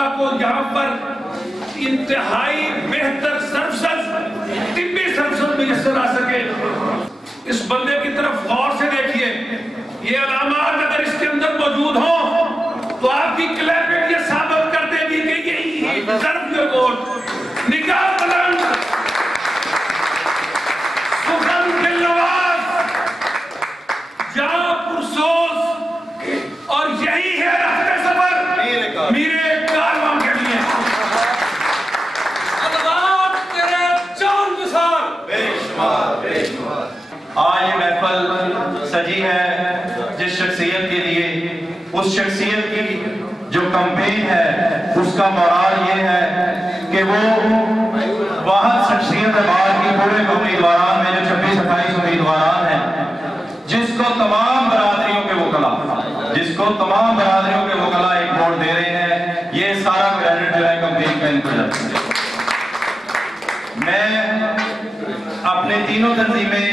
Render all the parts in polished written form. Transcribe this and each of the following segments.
तलबा को यहाँ पर इंतहाई बेहतर सर्विसेज, तिब्बी सर्विसेज मुयस्सर आ सके। इस बंदे की तरफ गौर से देखिए, ये अलामात अगर इसके अंदर मौजूद हो तो आपकी क्लैपिंग ये साबित कर देगी कि ये डिजर्व योर वोट। निकाह बुलंद, सुखन दिलनवाज, जान पुरसोज, और यही है रास्ते सफर मेरे कारवां के लिए। अल्लाह तेरे चांद मिसाल बेशुमार बेशुमार। आज ये महफिल सजी है जिस शख्सियत के लिए, उस शख्सियत की जो कैंपेन है उसका मोराल ये है कि वो वाहद शख्सियत बाद की पूरे उम्मीदवार में जो 26-28 उम्मीदवार हैं, जिसको तमाम बरादरियों के वकला एक वोट दे रहे हैं, ये सारा क्रेडिट जो है कैंपेन का इनको जाता है। मैं अपने तीनों तंजीमें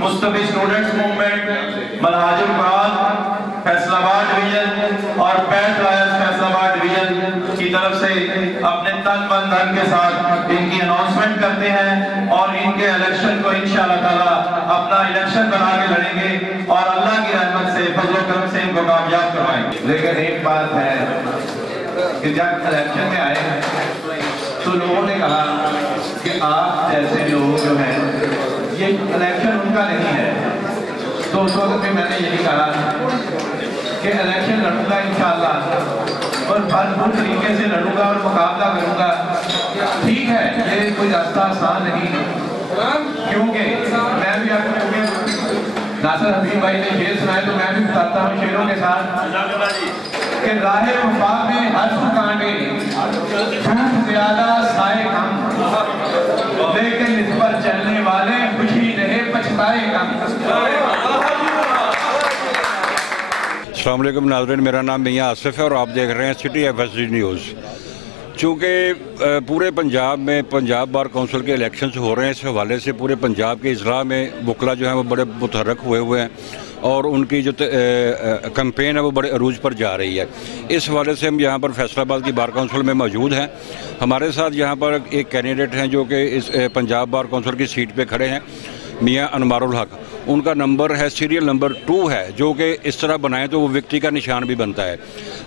Mustafvi students movement, Minhajul Quran Faisalabad division और पैट लॉयर्स फैसलाबाद डिवीजन की तरफ से अपने तन मन धन के साथ इनकी अनाउंसमेंट करते हैं और इनके इलेक्शन को इंशाअल्लाह ताला अपना इलेक्शन बना के लड़ेंगे और अल्लाह की रहमत से, फजल करम से इनको कामयाब करवाएंगे। लेकिन एक बात है कि जब इलेक्शन में आए तो लोगों ने कहा कि आप जैसे लोग जो हैं, ये इलेक्शन उनका नहीं है। तो उस वक्त में मैंने यही कहा कि इलेक्शन लड़ूंगा इंशाअल्लाह और भरपूर तरीके से लड़ूंगा और मुकाबला करूंगा। ठीक है, ये कोई रास्ता आसान नहीं, क्योंकि मैं भी आपको नासिर हबीब भाई ने शेर सुनाए तो मैं भी बताता हूँ शेरों के साथ कि राहे वफा में हर्फ कांटे, झूठ ज्यादा साए कम, लेकिन इस पर चलने वाले खुशी रहे पछताए कम। अस्सलाम वालेकुम नाज़रीन, मेरा नाम मियां आसिफ है और आप देख रहे हैं सिटी FSD न्यूज़। चूँकि पूरे पंजाब में पंजाब बार काउंसिल के इलेक्शंस हो रहे हैं, इस हवाले से पूरे पंजाब के इजला में वकला जो हैं वो बड़े मुतहर्रिक हुए हैं और उनकी जो कैंपेन है वो बड़े अरूज पर जा रही है। इस हवाले से हम यहाँ पर फैसलाबाद की बार काउंसिल में मौजूद हैं। हमारे साथ यहाँ पर एक कैंडिडेट हैं जो कि इस पंजाब बार काउंसिल की सीट पे खड़े हैं, मियाँ अनवारुल हक। उनका नंबर है, सीरियल नंबर 2 है, जो कि इस तरह बनाएं तो वो विक्ट्री का निशान भी बनता है।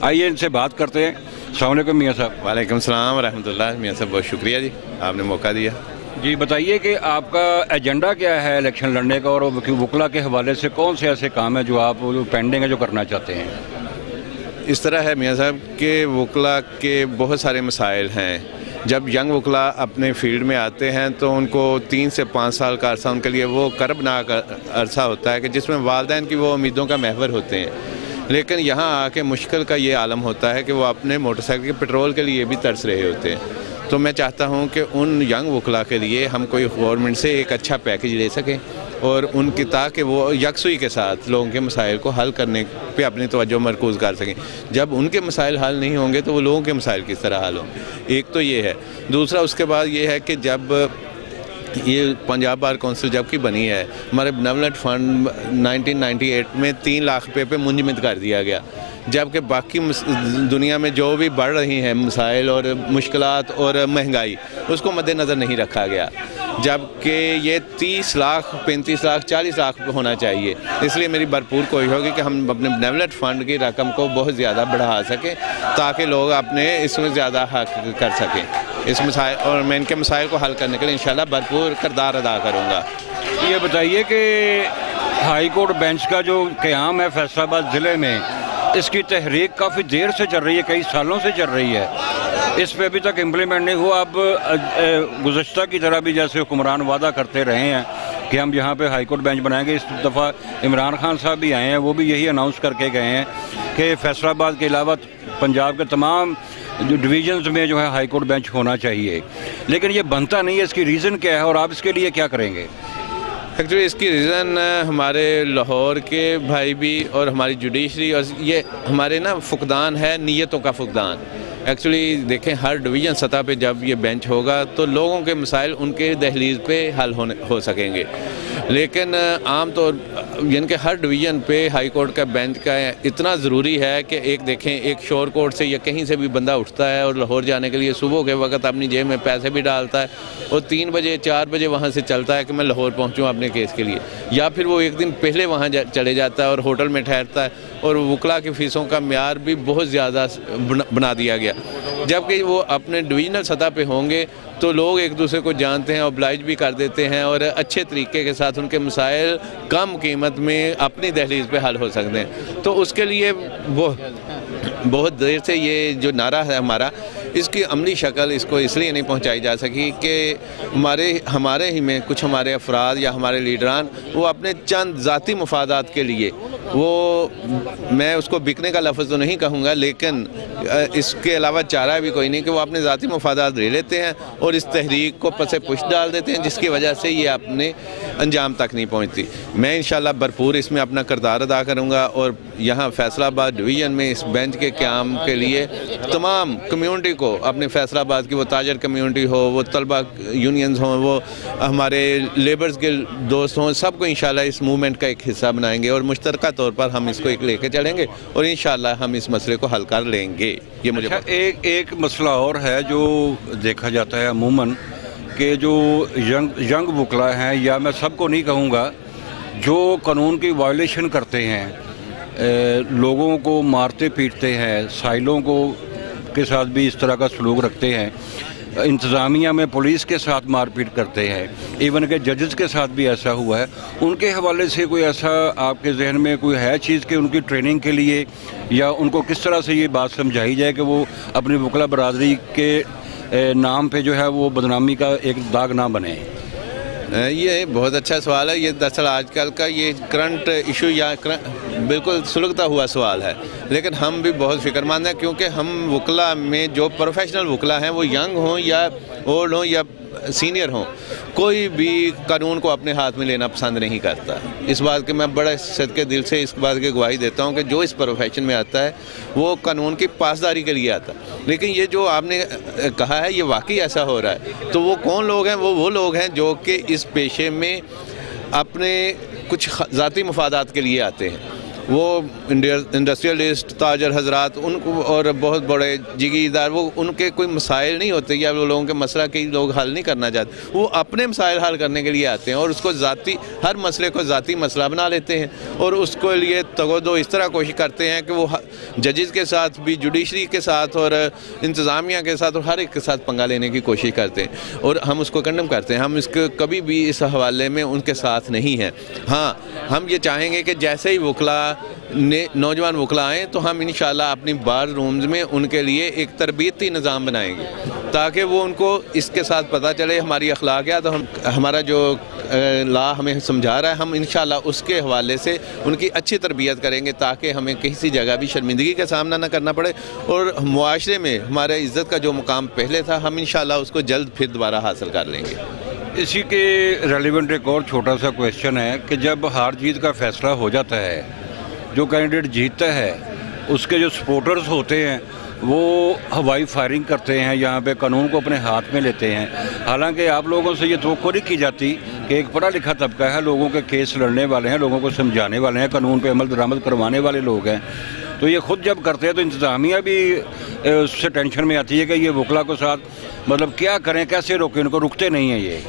आइए इनसे बात करते हैं। अस्सलाम वालेकुम मियाँ साहब। वालेकुम सलाम रहमतुल्लाह। मियाँ साहब बहुत शुक्रिया जी, आपने मौका दिया। जी बताइए कि आपका एजेंडा क्या है इलेक्शन लड़ने का और वकला के हवाले से कौन से ऐसे काम है जो आप पेंडिंग है जो करना चाहते हैं? इस तरह है मियाँ साहब कि वकला के बहुत सारे मसाइल हैं। जब यंग वकला अपने फील्ड में आते हैं तो उनको 3 से 5 साल का अरसा उनके लिए वो करबनाक अरसा होता है कि जिसमें वालिदैन की वो उम्मीदों का महवर होते हैं। लेकिन यहाँ आके मुश्किल का ये आलम होता है कि वो अपने मोटरसाइकिल के पेट्रोल के लिए भी तरस रहे होते हैं। तो मैं चाहता हूँ कि उन यंग वकला के लिए हम कोई गवर्नमेंट से एक अच्छा पैकेज ले सकें और उनकी, ताकि वो यकसुई के साथ लोगों के मसाइल को हल करने पे अपनी तवज्जो मरकूज़ कर सकें। जब उनके मसाइल हल नहीं होंगे तो वो लोगों के मसाइल किस तरह हल होंगे? एक तो ये है। दूसरा उसके बाद ये है कि जब ये पंजाब बार काउंसिल जब की बनी है, हमारे बेनेवलेंट फंड 1998 में 3 लाख रुपये पे मुंजमद कर दिया गया, जबकि बाकी दुनिया में जो भी बढ़ रही हैं मसाइल और मुश्किलात और महंगाई, उसको मद्देनज़र नहीं रखा गया, जबकि ये 30 लाख 35 लाख 40 लाख होना चाहिए। इसलिए मेरी भरपूर कोशिश होगी कि हम अपने बेनेवलेंट फ़ंड की रकम को बहुत ज़्यादा बढ़ा सकें ताकि लोग अपने इसमें ज़्यादा हक कर सकें इस मसाइल, और मैं इनके मसाइल को हल करने के लिए इंशाल्लाह भरपूर किरदार अदा करूँगा। ये बताइए कि हाई कोर्ट बेंच का जो क़याम है फैसलाबाद ज़िले में, इसकी तहरीक काफ़ी देर से चल रही है, कई सालों से चल रही है, इस पे अभी तक इम्प्लीमेंट नहीं हुआ। अब गुज़श्ता की तरह भी जैसे हुक्मरान वादा करते रहे हैं कि हम यहाँ पे हाई कोर्ट बेंच बनाएंगे, इस दफ़ा इमरान खान साहब भी आए हैं, वो भी यही अनाउंस करके गए हैं कि फैसलाबाद के अलावा पंजाब के तमाम डिवीजन्स में जो है हाई कोर्ट बेंच होना चाहिए, लेकिन ये बनता नहीं है। इसकी रीज़न क्या है और आप इसके लिए क्या करेंगे? एक्चुअली इसकी रीज़न हमारे लाहौर के भाई भी और हमारी जुडिशरी और ये हमारे ना फुकदान है, नीयतों का फुकदान। एक्चुअली देखें, हर डिवीज़न सतह पे जब ये बेंच होगा तो लोगों के मसाइल उनके दहलीज पे हल हो सकेंगे। लेकिन आम तौर यानी कि हर डिवीज़न पे हाई कोर्ट का बेंच का इतना ज़रूरी है कि एक देखें, एक शोर कोर्ट से या कहीं से भी बंदा उठता है और लाहौर जाने के लिए सुबह के वक्त अपनी जेब में पैसे भी डालता है और 3 बजे 4 बजे वहाँ से चलता है कि मैं लाहौर पहुँचूँ अपने केस के लिए, या फिर वो एक दिन पहले वहाँ चले जाता है और होटल में ठहरता है। और वकला की फ़ीसों का म्यार भी बहुत ज़्यादा बना दिया गया, जबकि वो अपने डिवीज़नल सतह पे होंगे तो लोग एक दूसरे को जानते हैं, ऑब्लाइज भी कर देते हैं और अच्छे तरीके के साथ उनके मसाइल कम कीमत में अपनी दहलीज पे हल हो सकते हैं। तो उसके लिए वो बहुत देर से ये जो नारा है हमारा, इसकी अमली शक्ल इसको इसलिए नहीं पहुंचाई जा सकी कि हमारे ही में कुछ हमारे अफराद या हमारे लीडरान वो अपने चंद ज़ाती मफादात के लिए, वो मैं उसको बिकने का लफ्ज़ तो नहीं कहूँगा, लेकिन इसके अलावा चारा भी कोई नहीं कि वो अपने ज़ाती मफादात ले लेते हैं और इस तहरीक को पसे पुश डाल देते हैं, जिसकी वजह से ये अपने अंजाम तक नहीं पहुँचती। मैं इंशाल्लाह भरपूर इसमें अपना किरदार अदा करूँगा और यहाँ फैसलाबाद डिवीज़न में इस बेंच के क़याम के लिए तमाम कम्यूनिटी को, अपने फैसलाबाद की वो ताजर कम्यूनिटी हो, वो तलबा यूनियंस हों, वो हमारे लेबर्स के दोस्त हों, सबको इंशाल्लाह इस मूवमेंट का एक हिस्सा बनाएंगे और मुश्तरका तौर पर हम इसको एक लेके चलेंगे और इंशाल्लाह हम इस मसले को हल कर लेंगे। ये मुझे एक मसला और है जो देखा जाता है अमूमन कि जो यंग वकला हैं, या मैं सबको नहीं कहूँगा, जो कानून की वायलेशन करते हैं, लोगों को मारते पीटते हैं, साइलों को के साथ भी इस तरह का सलूक रखते हैं, इंतज़ामिया में पुलिस के साथ मारपीट करते हैं, इवन के जजेस के साथ भी ऐसा हुआ है, उनके हवाले से कोई ऐसा आपके जहन में कोई है चीज़ कि उनकी ट्रेनिंग के लिए या उनको किस तरह से ये बात समझाई जाए कि वो अपनी वकला बरादरी के नाम पे जो है वो बदनामी का एक दाग ना बने? ये बहुत अच्छा सवाल है। ये दरअसल आजकल का ये करंट इशू या बिल्कुल सुलगता हुआ सवाल है, लेकिन हम भी बहुत फिक्रमंद हैं क्योंकि हम वकला में जो प्रोफेशनल वकला हैं, वो यंग हों या ओल्ड हों या सीनियर हों, कोई भी कानून को अपने हाथ में लेना पसंद नहीं करता। इस बात के मैं बड़े सदके दिल से इस बात की गवाही देता हूं कि जो इस प्रोफेशन में आता है वो कानून की पासदारी के लिए आता है। लेकिन ये जो आपने कहा है ये वाकई ऐसा हो रहा है, तो वो कौन लोग हैं? वो लोग हैं जो कि इस पेशे में अपने कुछ ज़ाती मफादात के लिए आते हैं। वो इंडस्ट्रियलिस्ट, ताजर हजरात, उनको और बहुत बड़े जिगीदार, वो उनके कोई मसाइल नहीं होते या वो लोगों के मसला कई लोग हल नहीं करना चाहते, वो अपने मसाइल हल करने के लिए आते हैं और उसको ज़ाती, हर मसले को ज़ाती मसला बना लेते हैं और उसको लिए तगोदो इस तरह कोशिश करते हैं कि वो जजेस के साथ भी, जुडिशरी के साथ और इंतज़ामिया के साथ और हर एक के साथ पंगा लेने की कोशिश करते हैं और हम उसको कंडम करते हैं। हम इसको कभी भी इस हवाले में उनके साथ नहीं हैं। हाँ, हम ये चाहेंगे कि जैसे ही वकला नौजवान वकला आएँ तो हम इंशाल्लाह अपनी बार रूम्स में उनके लिए एक तरबियती निज़ाम बनाएंगे ताकि वो उनको इसके साथ पता चले हमारी अखलाकियात, तो हमारा जो ला हमें समझा रहा है, हम इंशाल्लाह उसके हवाले से उनकी अच्छी तरबियत करेंगे ताकि हमें किसी जगह भी शर्मिंदगी का सामना न करना पड़े और मुआशरे में हमारे इज़्ज़त का जो मुकाम पहले था हम इंशाल्लाह उसको जल्द फिर दोबारा हासिल कर लेंगे। इसी के रेलिवेंट एक और छोटा सा क्वेश्चन है कि जब हार जीत का फैसला हो जाता है, जो कैंडिडेट जीतता है उसके जो सपोर्टर्स होते हैं वो हवाई फायरिंग करते हैं, यहाँ पे कानून को अपने हाथ में लेते हैं। हालांकि आप लोगों से ये तवक्को नहीं की जाती कि एक पढ़ा लिखा तबका है, लोगों के केस लड़ने वाले हैं, लोगों को समझाने वाले हैं, कानून पे अमल दरामद करवाने वाले लोग हैं, तो ये खुद जब करते हैं तो इंतज़ामिया भी उससे टेंशन में आती है कि ये वकला को साथ मतलब क्या करें, कैसे रोकें, इनको रुकते नहीं हैं ये।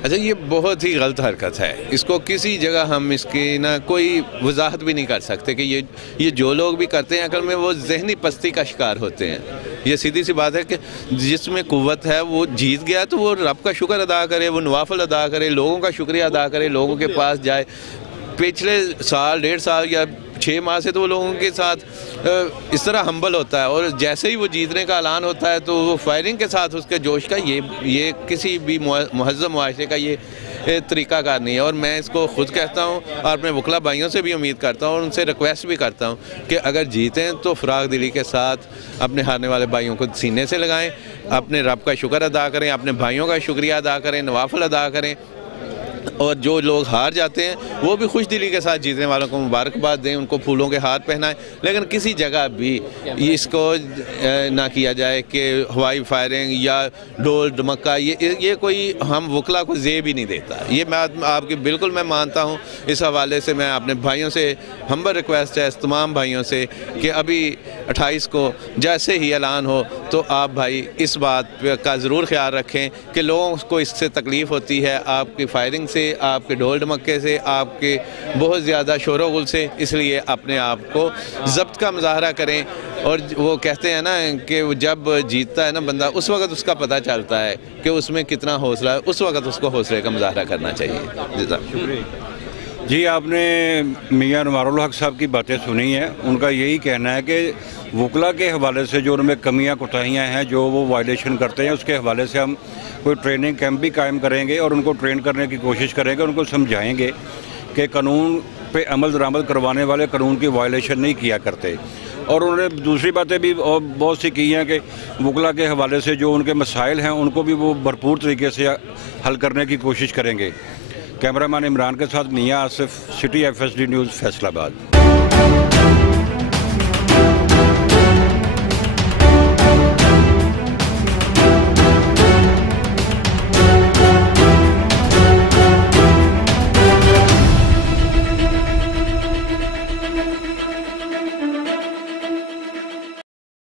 अच्छा, ये बहुत ही गलत हरकत है। इसको किसी जगह हम इसकी ना कोई वजाहत भी नहीं कर सकते कि ये जो लोग भी करते हैं असल में वो जहनी पस्ती का शिकार होते हैं। ये सीधी सी बात है कि जिसमें कुव्वत है वो जीत गया तो वो रब का शुक्र अदा करे, वो नवाफिल अदा करे, लोगों का शुक्रिया अदा करे, लोगों के पास जाए। पिछले साल, 1.5 साल या 6 माह से तो वो लोगों के साथ इस तरह हम्बल होता है और जैसे ही वो जीतने का ऐलान होता है तो वो फायरिंग के साथ उसके जोश का ये किसी भी मुहज़्ज़म मुआशरे का ये तरीक़ाकार नहीं है। और मैं इसको ख़ुद कहता हूँ और अपने वकला भाइयों से भी उम्मीद करता हूँ और उनसे रिक्वेस्ट भी करता हूँ कि अगर जीतें तो फ़राग दिली के साथ अपने हारने वाले भाइयों को सीने से लगाएँ, अपने रब का शुक्र अदा करें, अपने भाइयों का शुक्रिया अदा करें, नवाफिल अदा करें और जो लोग हार जाते हैं वो भी खुश दिली के साथ जीतने वालों को मुबारकबाद दें, उनको फूलों के हार पहनाएं, लेकिन किसी जगह भी इसको ना किया जाए कि हवाई फायरिंग या ढोल धमक्का, ये कोई हम वकला को जेब ही नहीं देता। ये मैं आपकी बिल्कुल मैं मानता हूँ। इस हवाले से मैं अपने भाइयों से हम्बल रिक्वेस्ट है, तमाम भाइयों से, कि अभी 28 को जैसे ही ऐलान हो तो आप भाई इस बात का ज़रूर ख्याल रखें कि लोगों को इससे तकलीफ़ होती है, आपकी फायरिंग से, आपके ढोल ढमक्के से, आपके बहुत ज़्यादा शोर गुल से। इसलिए अपने आप को ज़ब्त का मुजाहरा करें। और वो कहते हैं ना कि जब जीतता है ना बंदा, उस वक्त उसका पता चलता है कि उसमें कितना हौसला है, उस वक्त उसको हौसले का मुजाहरा करना चाहिए। जी, आपने मियां नवारुल हक साहब की बातें सुनी हैं। उनका यही कहना है कि वकला के हवाले से जो उनमें कमियां कोताहियां हैं, जो वो वायलेशन करते हैं, उसके हवाले से हम कोई ट्रेनिंग कैंप भी कायम करेंगे और उनको ट्रेन करने की कोशिश करेंगे, उनको समझाएंगे कि कानून पे अमल दरामद करवाने वाले कानून की वायलेशन नहीं किया करते। और उन्होंने दूसरी बातें भी और बहुत सी की हैं कि वकला के हवाले से जो उनके मसाइल हैं उनको भी वो भरपूर तरीके से हल करने की कोशिश करेंगे। कैमरामैन इमरान के साथ Mian Asif, city FSD news, Faisalabad.